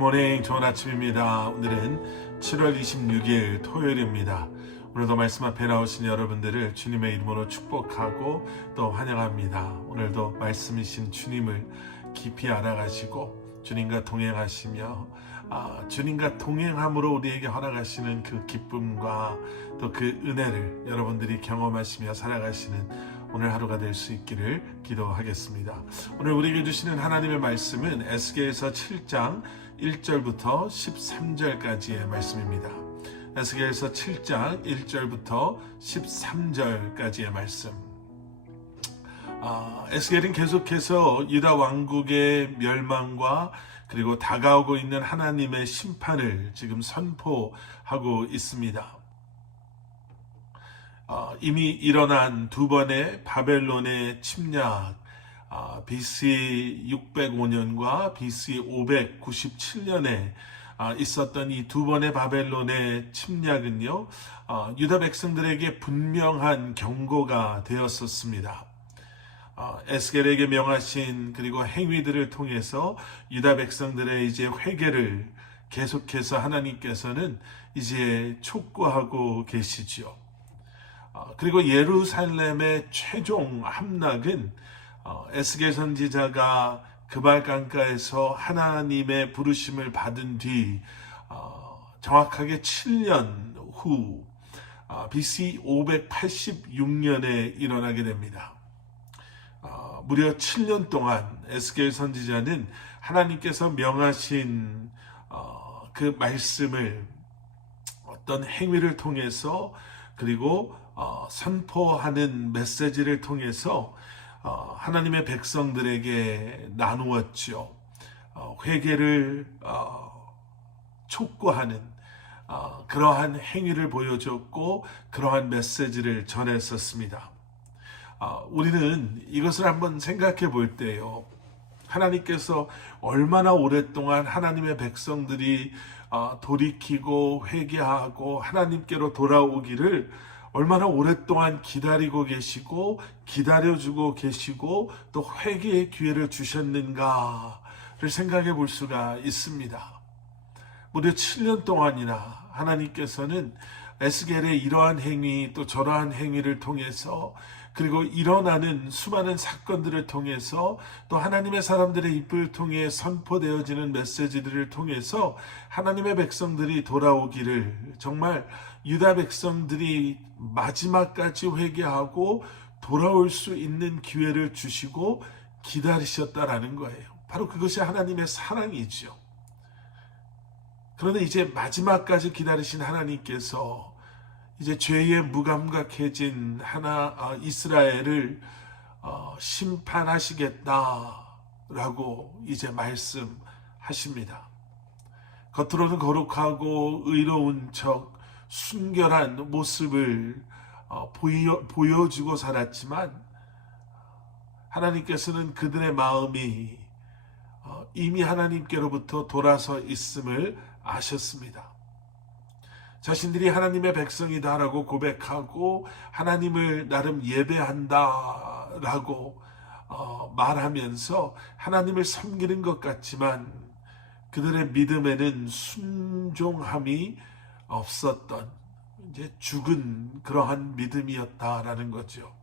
굿모닝, 좋은 아침입니다. 오늘은 7월 26일 토요일입니다. 오늘도 말씀 앞에 나오신 여러분들을 주님의 이름으로 축복하고 또 환영합니다. 오늘도 말씀이신 주님을 깊이 알아가시고 주님과 동행하시며 주님과 동행함으로 우리에게 허락하시는 그 기쁨과 또 그 은혜를 여러분들이 경험하시며 살아가시는 오늘 하루가 될 수 있기를 기도하겠습니다. 오늘 우리에게 주시는 하나님의 말씀은 에스겔서 7장 1절부터 13절까지의 말씀입니다. 에스겔서 7장 1절부터 13절까지의 말씀. 에스겔은 계속해서 유다 왕국의 멸망과 그리고 다가오고 있는 하나님의 심판을 지금 선포하고 있습니다. 이미 일어난 두 번의 바벨론의 침략, BC 605년과 BC 597년에 있었던 이 두 번의 바벨론의 침략은요, 유다 백성들에게 분명한 경고가 되었었습니다. 에스겔에게 명하신 그리고 행위들을 통해서 유다 백성들의 이제 회개를 계속해서 하나님께서는 이제 촉구하고 계시지요. 그리고 예루살렘의 최종 함락은 에스겔 선지자가 그발강가에서 하나님의 부르심을 받은 뒤 정확하게 7년 후 BC 586년에 일어나게 됩니다. 무려 7년 동안 에스겔 선지자는 하나님께서 명하신 그 말씀을 어떤 행위를 통해서 그리고 선포하는 메시지를 통해서 하나님의 백성들에게 나누었죠. 회개를 촉구하는 그러한 행위를 보여줬고 그러한 메시지를 전했었습니다. 우리는 이것을 한번 생각해 볼 때요, 하나님께서 얼마나 오랫동안 하나님의 백성들이 돌이키고 회개하고 하나님께로 돌아오기를 얼마나 오랫동안 기다리고 계시고 기다려주고 계시고 또 회개의 기회를 주셨는가를 생각해 볼 수가 있습니다. 무려 7년 동안이나 하나님께서는 에스겔의 이러한 행위 또 저러한 행위를 통해서 그리고 일어나는 수많은 사건들을 통해서 또 하나님의 사람들의 입을 통해 선포되어지는 메시지들을 통해서 하나님의 백성들이 돌아오기를, 정말 유다 백성들이 마지막까지 회개하고 돌아올 수 있는 기회를 주시고 기다리셨다라는 거예요. 바로 그것이 하나님의 사랑이죠. 그런데 이제 마지막까지 기다리신 하나님께서 이제 죄에 무감각해진 이스라엘을 심판하시겠다라고 이제 말씀하십니다. 겉으로는 거룩하고 의로운 척 순결한 모습을 보여주고 살았지만 하나님께서는 그들의 마음이 이미 하나님께로부터 돌아서 있음을 아셨습니다. 자신들이 하나님의 백성이다라고 고백하고 하나님을 나름 예배한다라고 말하면서 하나님을 섬기는 것 같지만 그들의 믿음에는 순종함이 없었던 이제 죽은 그러한 믿음이었다라는 거죠.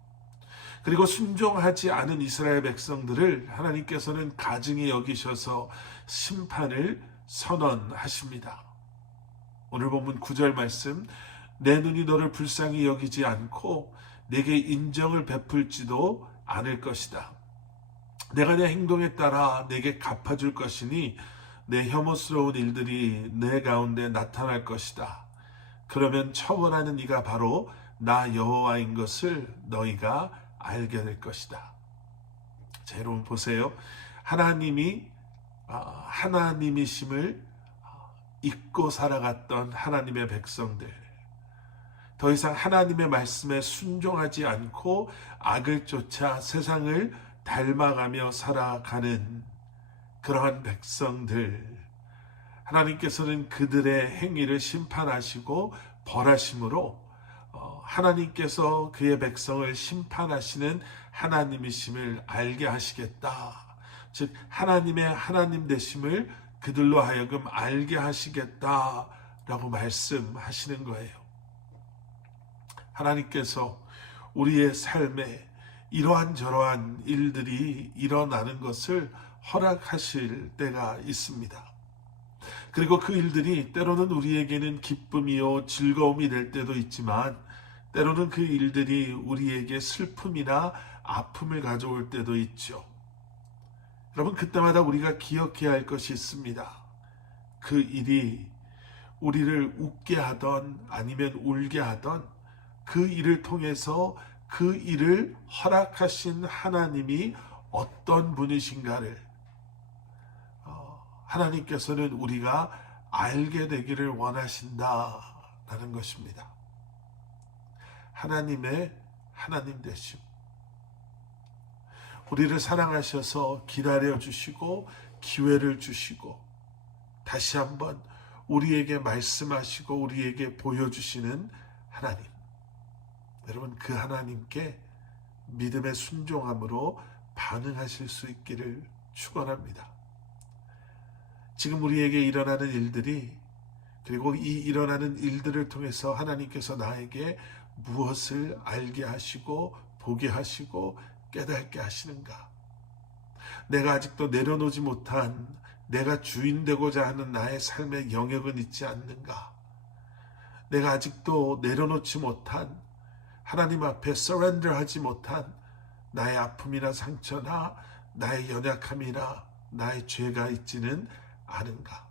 그리고 순종하지 않은 이스라엘 백성들을 하나님께서는 가증히 여기셔서 심판을 선언하십니다. 오늘 본문 9절 말씀, 내 눈이 너를 불쌍히 여기지 않고 내게 인정을 베풀지도 않을 것이다. 내가 내 행동에 따라 내게 갚아줄 것이니 내 혐오스러운 일들이 내 가운데 나타날 것이다. 그러면 처벌하는 이가 바로 나 여호와인 것을 너희가 알게 될 것이다. 자, 여러분 보세요. 하나님이심을 잊고 살아갔던 하나님의 백성들, 더 이상 하나님의 말씀에 순종하지 않고 악을 쫓아 세상을 닮아가며 살아가는 그러한 백성들, 하나님께서는 그들의 행위를 심판하시고 벌하심으로 하나님께서 그의 백성을 심판하시는 하나님이심을 알게 하시겠다. 즉 하나님의 하나님 되심을 그들로 하여금 알게 하시겠다라고 말씀하시는 거예요. 하나님께서 우리의 삶에 이러한 저러한 일들이 일어나는 것을 허락하실 때가 있습니다. 그리고 그 일들이 때로는 우리에게는 기쁨이요 즐거움이 될 때도 있지만, 때로는 그 일들이 우리에게 슬픔이나 아픔을 가져올 때도 있죠. 여러분, 그때마다 우리가 기억해야 할 것이 있습니다. 그 일이 우리를 웃게 하던 아니면 울게 하던 그 일을 통해서 그 일을 허락하신 하나님이 어떤 분이신가를 하나님께서는 우리가 알게 되기를 원하신다라는 것입니다. 하나님의 하나님 되심. 우리를 사랑하셔서 기다려주시고 기회를 주시고 다시 한번 우리에게 말씀하시고 우리에게 보여주시는 하나님. 여러분, 그 하나님께 믿음의 순종함으로 반응하실 수 있기를 축원합니다. 지금 우리에게 일어나는 일들이, 그리고 이 일어나는 일들을 통해서 하나님께서 나에게 무엇을 알게 하시고 보게 하시고 깨닫게 하시는가? 내가 아직도 내려놓지 못한, 내가 주인 되고자 하는 나의 삶의 영역은 있지 않는가? 내가 아직도 내려놓지 못한, 하나님 앞에 서렌더 하지 못한 나의 아픔이나 상처나 나의 연약함이나 나의 죄가 있지는 않은가?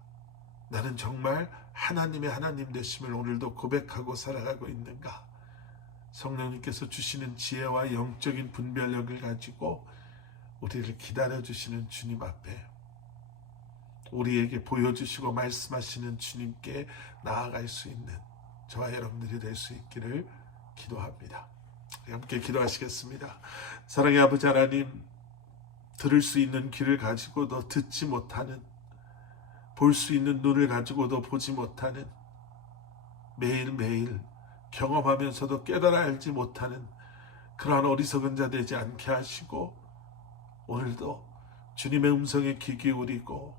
나는 정말 하나님의 하나님 되심을 오늘도 고백하고 살아가고 있는가? 성령님께서 주시는 지혜와 영적인 분별력을 가지고 우리를 기다려주시는 주님 앞에, 우리에게 보여주시고 말씀하시는 주님께 나아갈 수 있는 저와 여러분들이 될 수 있기를 기도합니다. 함께 기도하시겠습니다. 사랑의 아버지 하나님, 들을 수 있는 귀를 가지고도 듣지 못하는, 볼 수 있는 눈을 가지고도 보지 못하는, 매일매일 경험하면서도 깨달아 알지 못하는 그러한 어리석은 자 되지 않게 하시고, 오늘도 주님의 음성에 귀 기울이고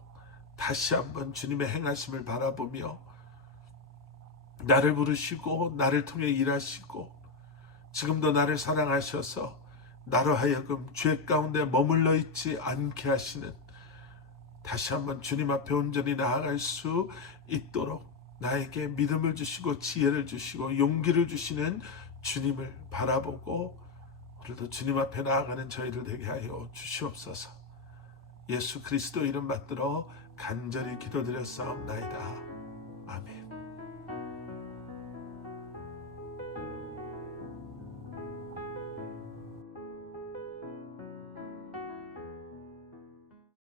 다시 한번 주님의 행하심을 바라보며 나를 부르시고 나를 통해 일하시고 지금도 나를 사랑하셔서 나로 하여금 죄 가운데 머물러 있지 않게 하시는, 다시 한번 주님 앞에 온전히 나아갈 수 있도록 나에게 믿음을 주시고 지혜를 주시고 용기를 주시는 주님을 바라보고 오늘도 주님 앞에 나아가는 저희들 되게 하여 주시옵소서. 예수 그리스도 이름 받들어 간절히 기도드렸사옵나이다. 아멘.